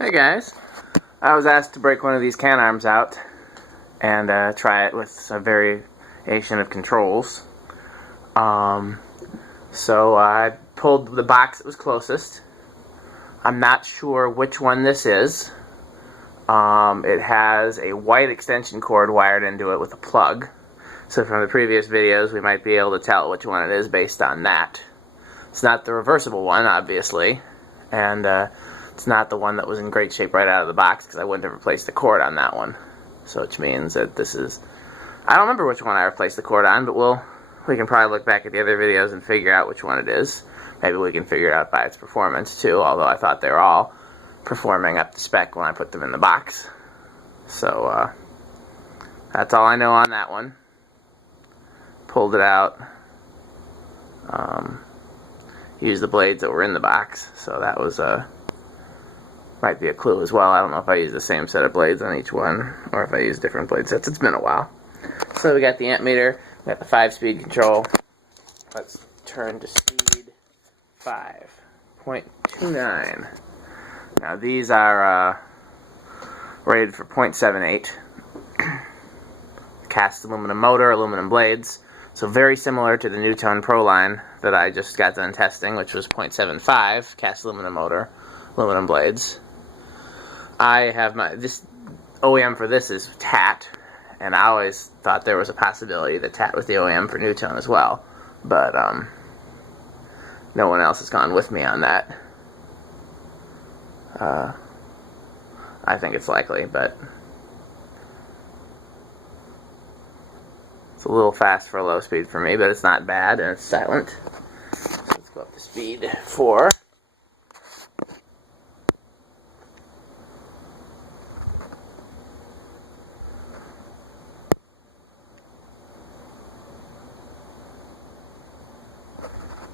Hey guys, I was asked to break one of these Canarms out and try it with a variation of controls. So I pulled the box that was closest. I'm not sure which one this is. It has a white extension cord wired into it with a plug. So from the previous videos we might be able to tell which one it is based on that. It's not the reversible one, obviously, and it's not the one that was in great shape right out of the box because I wouldn't have replaced the cord on that one. So which means that this is... I don't remember which one I replaced the cord on, but we can probably look back at the other videos and figure out which one it is. Maybe we can figure it out by its performance too, although I thought they were all performing up to spec when I put them in the box. So that's all I know on that one. Pulled it out. Used the blades that were in the box, so that was might be a clue as well. I don't know if I used the same set of blades on each one or if I used different blade sets. It's been a while. So we got the amp meter, we got the 5-speed control. Let's turn to speed 5.29. Now these are rated for 0.78. Cast aluminum motor, aluminum blades. So very similar to the Newtone Pro line that I just got done testing, which was 0.75 cast aluminum motor, aluminum blades. I have this OEM for this is TAT, and I always thought there was a possibility that TAT was the OEM for Newtone as well, but no one else has gone with me on that. I think it's likely, but it's a little fast for a low speed for me, but it's not bad, and it's silent. So let's go up to speed 4.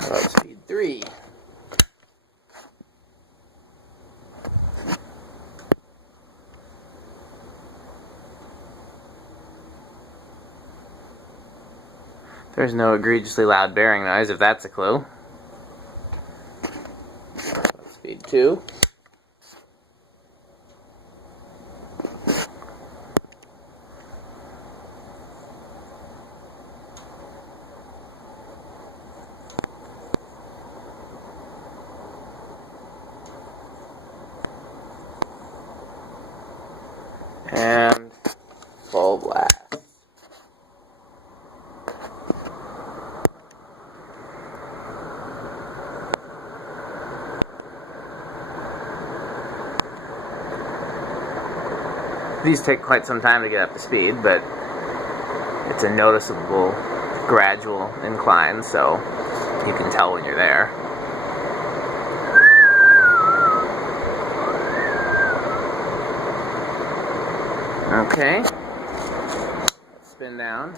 How about speed 3? There's no egregiously loud bearing noise, if that's a clue. Speed 2. And full blast. These take quite some time to get up to speed, but it's a noticeable gradual incline, so you can tell when you're there. Okay, let's spin down.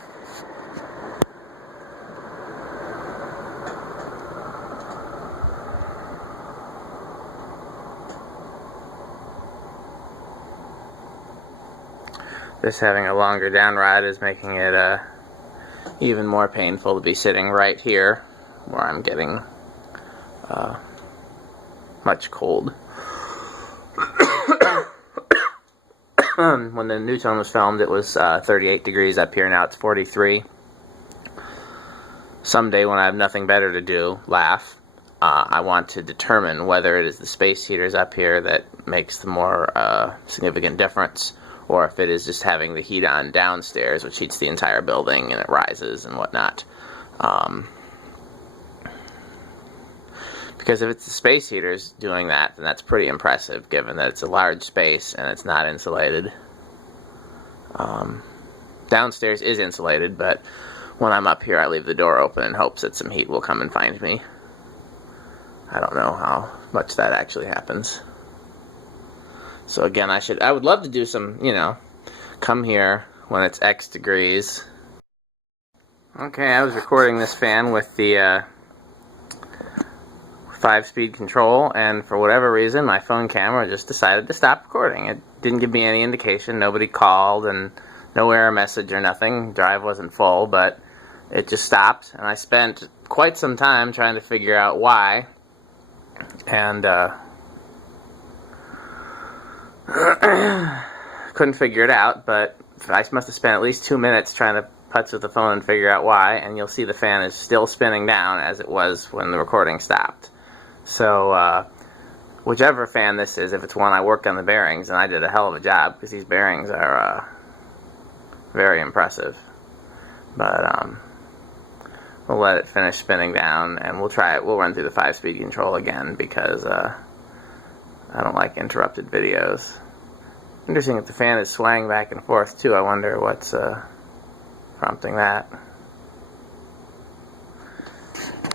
This having a longer down ride is making it even more painful to be sitting right here where I'm getting much cold. When the Newtone was filmed, it was 38 degrees up here. Now it's 43. Someday when I have nothing better to do, I want to determine whether it is the space heaters up here that makes the more significant difference, or if it is just having the heat on downstairs, which heats the entire building and it rises and whatnot. Because if it's the space heaters doing that, then that's pretty impressive, given that it's a large space and it's not insulated. Downstairs is insulated, but when I'm up here I leave the door open in hopes that some heat will come and find me. I don't know how much that actually happens. So again, I would love to do some, come here when it's X degrees. Okay, I was recording this fan with the 5-speed control, and for whatever reason, my phone camera just decided to stop recording. It didn't give me any indication. Nobody called, and no error message or nothing. Drive wasn't full, but it just stopped, and I spent quite some time trying to figure out why. And Couldn't figure it out, but I must have spent at least 2 minutes trying to putz with the phone and figure out why, and you'll see the fan is still spinning down as it was when the recording stopped. So, whichever fan this is, if it's one I worked on the bearings, and I did a hell of a job, because these bearings are very impressive. But we'll let it finish spinning down, and we'll try it. We'll run through the 5-speed control again, because I don't like interrupted videos. Interesting if the fan is swaying back and forth too. I wonder what's prompting that.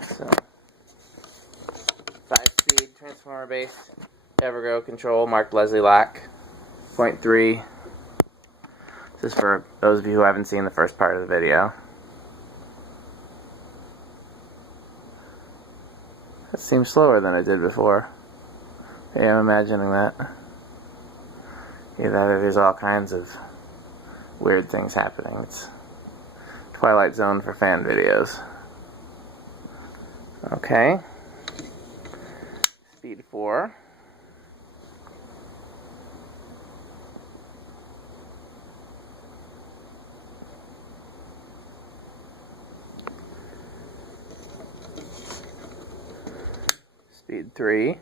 So, 5-speed transformer based Evergo control, marked Leslie lock, 0.3. This is for those of you who haven't seen the first part of the video. It seems slower than it did before. Yeah, I'm imagining that. Either there's all kinds of weird things happening. It's Twilight Zone for fan videos. Okay. Speed 4. Speed 3.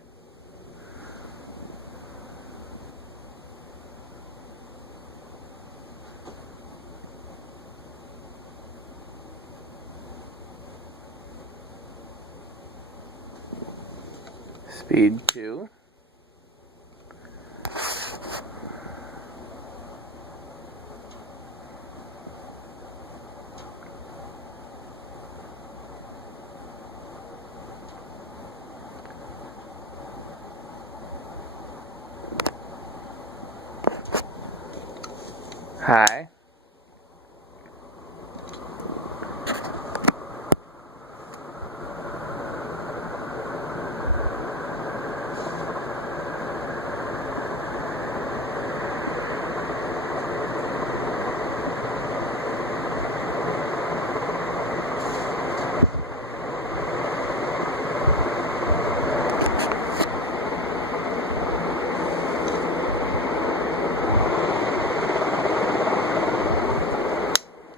Speed 2. High.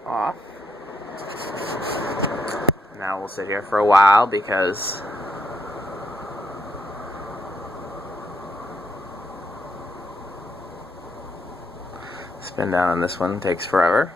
Off. Now we'll sit here for a while because spin down on this one takes forever.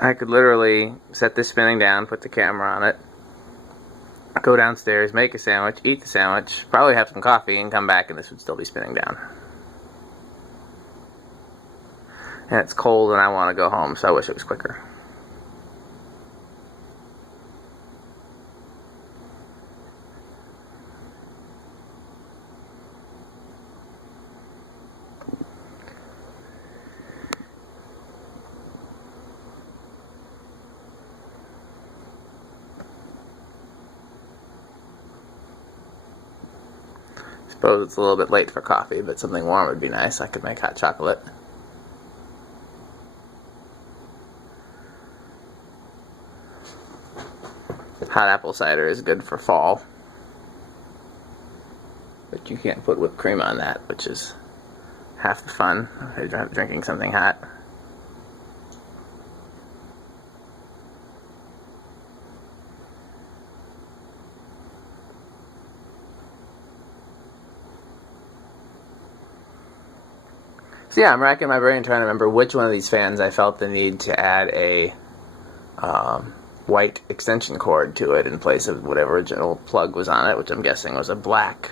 I could literally set this spinning down, put the camera on it, go downstairs, make a sandwich, eat the sandwich, probably have some coffee, and come back and this would still be spinning down. And it's cold and I want to go home, so I wish it was quicker. Suppose it's a little bit late for coffee, but something warm would be nice. I could make hot chocolate. Hot apple cider is good for fall. But you can't put whipped cream on that, which is half the fun of drinking something hot. So yeah, I'm racking my brain trying to remember which one of these fans I felt the need to add a white extension cord to it in place of whatever original plug was on it, which I'm guessing was a black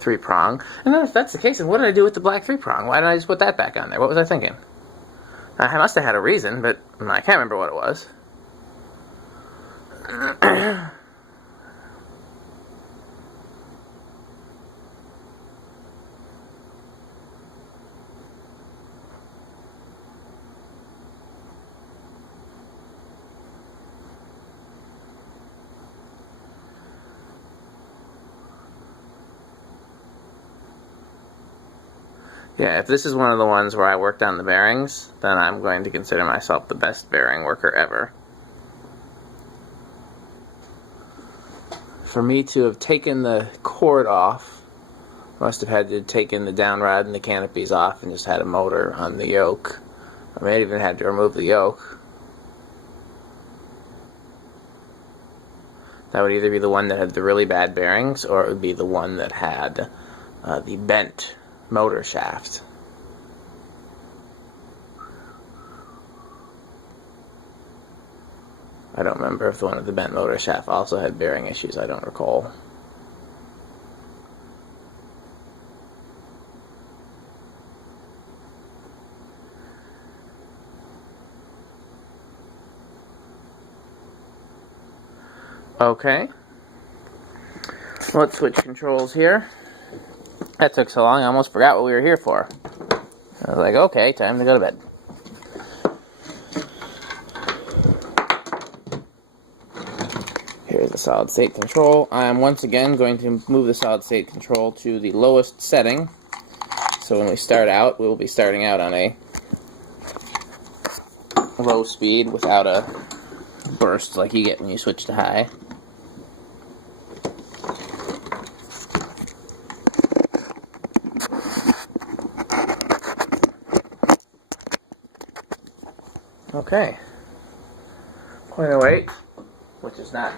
3-prong. And then if that's the case, then what did I do with the black 3-prong? Why didn't I just put that back on there? What was I thinking? I must have had a reason, but I can't remember what it was. Yeah, if this is one of the ones where I worked on the bearings, then I'm going to consider myself the best bearing worker ever. For me to have taken the cord off, I must have had to have taken the down rod and the canopies off and just had a motor on the yoke. I may have even had to remove the yoke. That would either be the one that had the really bad bearings, or it would be the one that had the bent motor shaft. I don't remember if the one with the bent motor shaft also had bearing issues. I don't recall. Okay. Let's switch controls here. That took so long, I almost forgot what we were here for. I was like, okay, time to go to bed. Here's the solid state control. I am once again going to move the solid state control to the lowest setting. So when we start out, we will be starting out on a low speed without a burst like you get when you switch to high. Okay, 0.08, which is not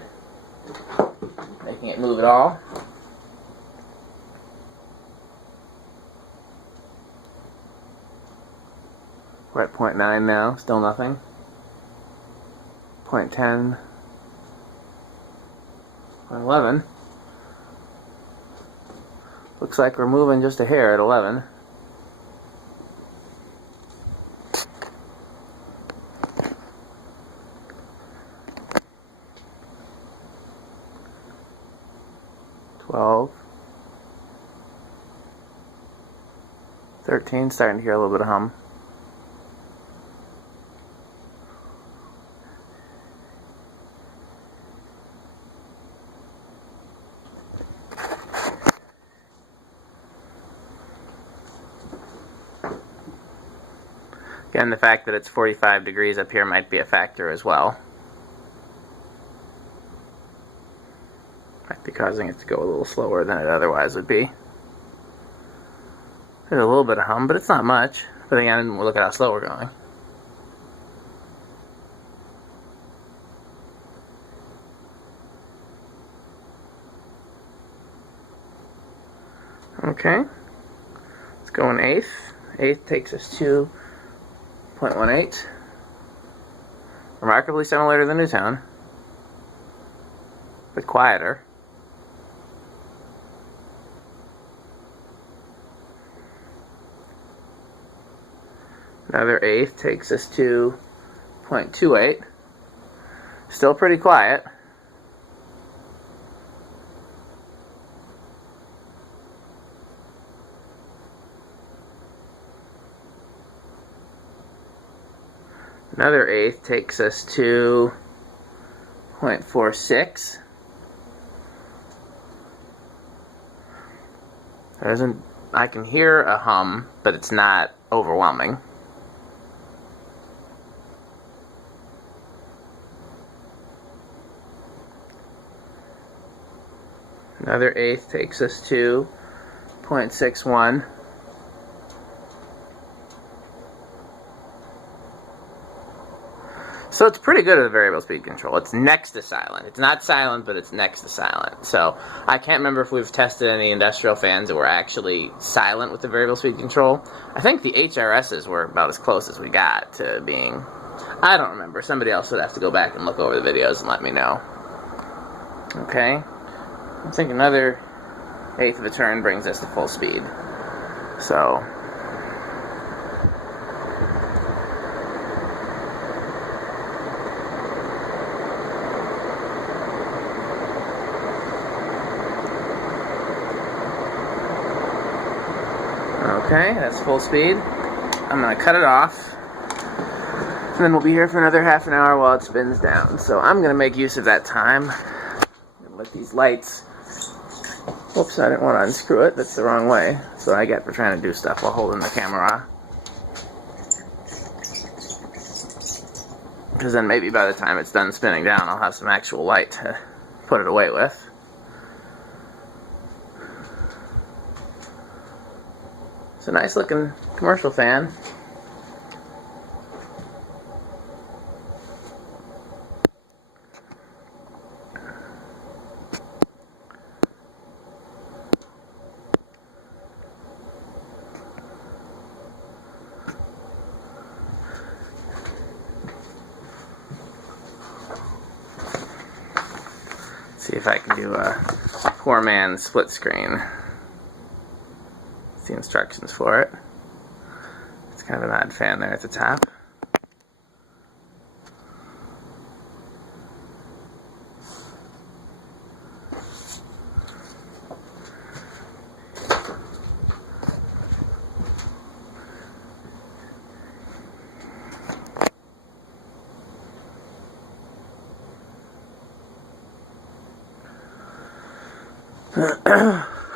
making it move at all. We're at 0.9 now, still nothing. 0.10, 0.11. Looks like we're moving just a hair at 11. $12, 13, starting to hear a little bit of hum. Again, the fact that it's 45 degrees up here might be a factor as well. Might be causing it to go a little slower than it otherwise would be. There's a little bit of hum, but it's not much. But again, look at how slow we're going. Okay. Let's go in eighth. Eighth takes us to 0.18. Remarkably similar to the new tone, but quieter. Another eighth takes us to 0.28. Still pretty quiet. Another eighth takes us to 0.46. I can hear a hum, but it's not overwhelming. Another eighth takes us to 0.61. So it's pretty good at a variable speed control. It's next to silent. It's not silent, but it's next to silent. So I can't remember if we've tested any industrial fans that were actually silent with the variable speed control. I think the HRSs were about as close as we got to being... I don't remember. Somebody else would have to go back and look over the videos and let me know. Okay. I think another eighth of a turn brings us to full speed. So... okay, that's full speed. I'm going to cut it off. And then we'll be here for another half an hour while it spins down. So I'm going to make use of that time. And let these lights... Whoops, I didn't want to unscrew it. That's the wrong way. That's what I get for trying to do stuff while holding the camera. Because then maybe by the time it's done spinning down, I'll have some actual light to put it away with. It's a nice looking commercial fan. See if I can do a poor man's split screen. The instructions for it. It's kind of an odd fan there at the top.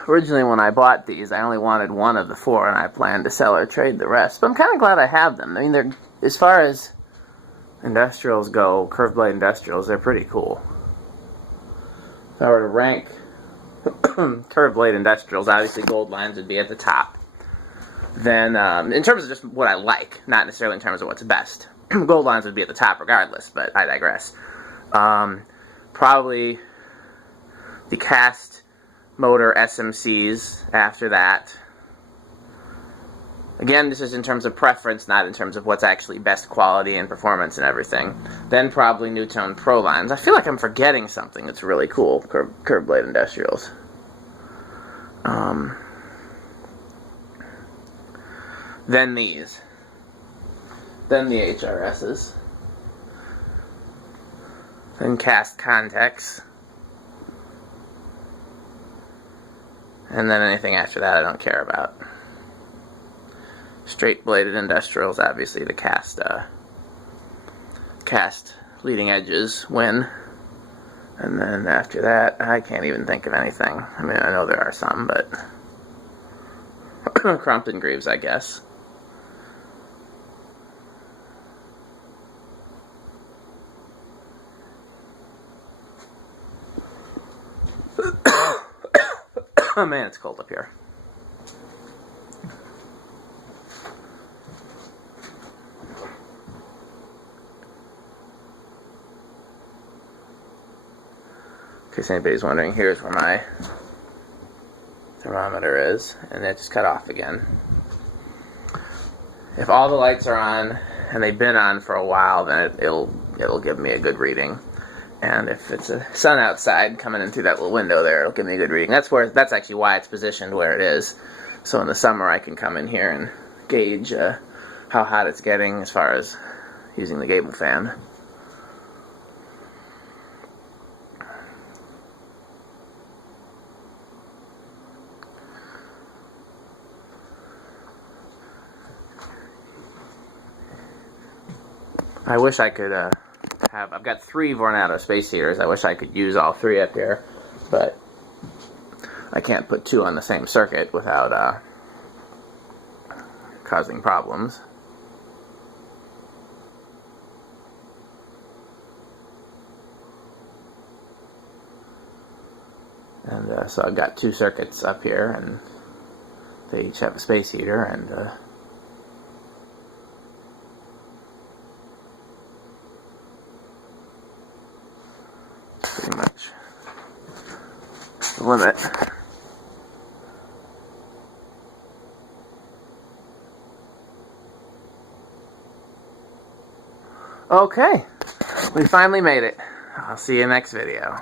Originally when I bought these, I only wanted one of the four, and I planned to sell or trade the rest. But I'm kind of glad I have them. I mean, they're, as far as industrials go, curved blade industrials, they're pretty cool. If I were to rank curved blade industrials, obviously gold lines would be at the top. Then, in terms of just what I like, not necessarily in terms of what's best, gold lines would be at the top regardless, but I digress. Probably the cast motor SMCs after that. Again, this is in terms of preference, not in terms of what's actually best quality and performance and everything. Then probably Newtone Pro lines. I feel like I'm forgetting something that's really cool, curved blade industrials. Then these. Then the HRSs. Then cast Contex. And then anything after that I don't care about. Straight bladed industrials, obviously the cast leading edges win. And then after that, I can't even think of anything. I mean, I know there are some, but Crompton Greaves, I guess. Oh man, it's cold up here. In case anybody's wondering, here's where my thermometer is, and it just cut off again. If all the lights are on, and they've been on for a while, then it'll give me a good reading. And if it's a sun outside coming in through that little window there, it'll give me a good reading. That's actually why it's positioned where it is. So in the summer I can come in here and gauge how hot it's getting as far as using the gable fan. I wish I could I've got 3 Vornado space heaters. I wish I could use all 3 up here, but I can't put 2 on the same circuit without causing problems. And so I've got 2 circuits up here, and they each have a space heater, and pretty much the limit. Okay, we finally made it. I'll see you next video.